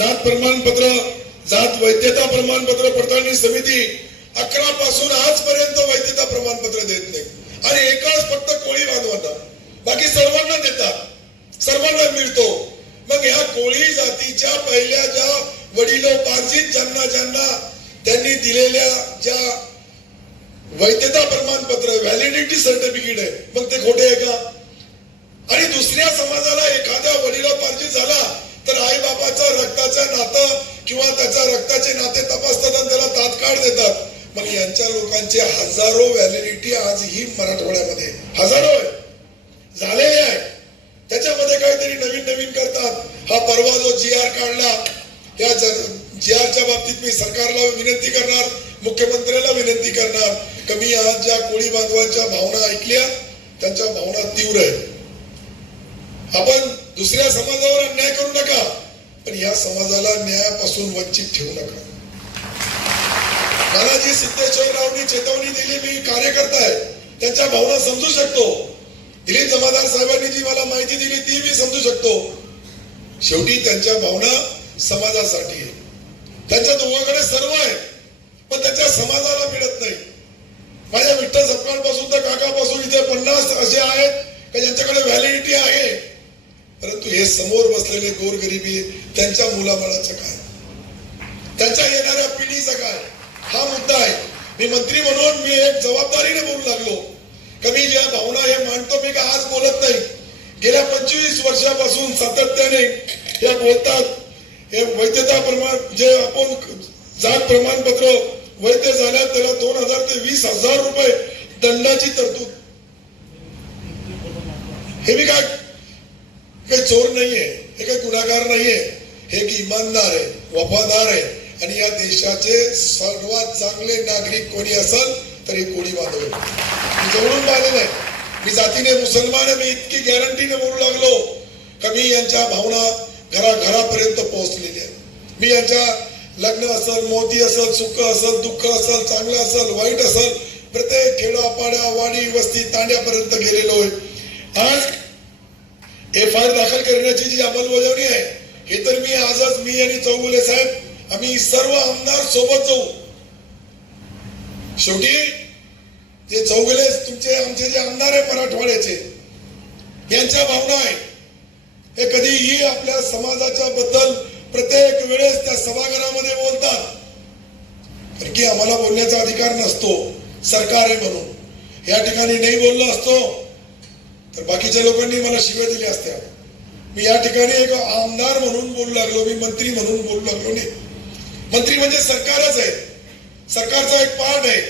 जात प्रमाणपत्र जात वैद्यता प्रमाणपत्र पडताळणी समिती अकरा पासून आजपर्यंत वैद्यता प्रमाणपत्र देत नाही. आणि एकाच फक्त कोळी बांधवांना. बाकी सर्वांना देतात. सर्वांना मिळतो. मग ह्या कोळी जातीच्या पहिल्या ज्या वडिलोपार्जित ज्यांना ज्यांना त्यांनी दिलेल्या ज्या वैधता प्रमाणपत्र व्हॅलिडिटी सर्टिफिकेट आहे मग ते खोटे आहे का? आणि दुसऱ्या समाजाला एखाद्या वडिलोपार्जित झाला नातं किंवा त्याच्या रक्ताचे नाते तपासतात आणि त्याला तात्काळ देतात. मग यांच्या लोकांचे हजारो व्हॅलिडिटी आज ही मराठवाड्यामध्ये. हजारो आहे. झालेले आहे. त्याच्यामध्ये काहीतरी नवीन नवीन करतात. हा परवा जो जी आर काढला त्या जी आरच्या बाबतीत मी सरकारला विनंती करणार मुख्यमंत्र्याला विनंती करणार. कमी आज ज्या कोळी बांधवांच्या भावना ऐकल्या त्यांच्या भावना तीव्र आहेत. आपण दुसऱ्या समाजावर अन्याय करू नका. पण या समाजाला न्यायापासून वंचित ठेवू नका. नानाजी सिद्धेश्वररावनी चेतावणी दिली मी कार्यकर्ता आहे. त्यांच्या भावना समजू शकतो. दिलीप जमादार साहेबांनी जी मला माहिती दिली ती मी समजू शकतो. शेवटी त्यांच्या भावना समाजासाठी आहे त्यांच्या दोघांकडे सर्व आहे पण त्यांच्या समाजाला मिळत नाही. माझ्या विठ्ठल सपकाळपासून तर काकापासून इथे पन्नास असे आहेत का ज्यांच्याकडे व्हॅलिड हे समोर बसलेले गोरगरिबी त्यांच्या मुलाबाळाचं काय? त्यांच्या येणाऱ्या पिढीचं काय? हा मुद्दा आहे. मी मंत्री म्हणून मी एक जबाबदारीने बोलू लागलो. कमी ज्या भावना हे मांडतो मी का आज बोलत नाही? गेल्या पंचवीस वर्षापासून सातत्याने हे बोलतात. हे वैधता प्रमाण जे आपण जात प्रमाणपत्र वैध झाल्या त्याला दोन हजार ते वीस हजार रुपये दंडाची तरतूद. हे मी काय चोर नाहीये हे काही गुन्हेगार नाहीये. हे एक इमानदार आहे वफादार आहे. आणि या देशाचे सर्वात चांगले नागरिक कोणी असेल तर हे कोणी बांधव मी जवळून पाहिलेलं आहे. मी जातीने मुसलमान आहे, मी इतकी गॅरंटीने बोलू लागलो. का मी यांच्या भावना घरा घरापर्यंत पोहोचलेली आहे मी यांच्या लग्न असेल मोती असेल सुख असेल दुःख असेल चांगलं असेल वाईट असेल प्रत्येक खेडापाड्या वाडी वस्ती तांड्यापर्यंत गेलेलो आहे. आज एफ आय आर दाखल करण्याची जी अंमलबजावणी आहे हे तर मी आजच मी आणि चौगुले साहेब आम्ही सर्व आमदार सोबत जाऊ. शेवटी जे चौगुले तुमचे आमचे जे आमदार आहे मराठवाड्याचे यांच्या भावना आहे. हे कधीही आपल्या समाजाच्या बद्दल प्रत्येक वेळेस त्या सभागृहामध्ये बोलतात. कारण की आम्हाला बोलण्याचा अधिकार नसतो. सरकार आहे म्हणून. या ठिकाणी नाही बोललो असतो तर बाकीच्या लोकांनी मला शिव्या दिल्या असत्या. मी या ठिकाणी एक आमदार म्हणून बोलू लागलो मी मंत्री म्हणून बोलू लागलो नाही. मंत्री म्हणजे सरकारच आहे. सरकारचा एक पार्ट आहे.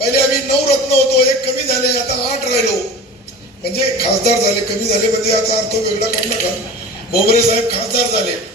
पहिले आम्ही नऊ रत्न होतो एक कमी झाले आता आठ राहिलो. म्हणजे खासदार झाले कमी झाले म्हणजे याचा अर्थ वेगळा काढू नका. भोमरे साहेब खासदार झाले.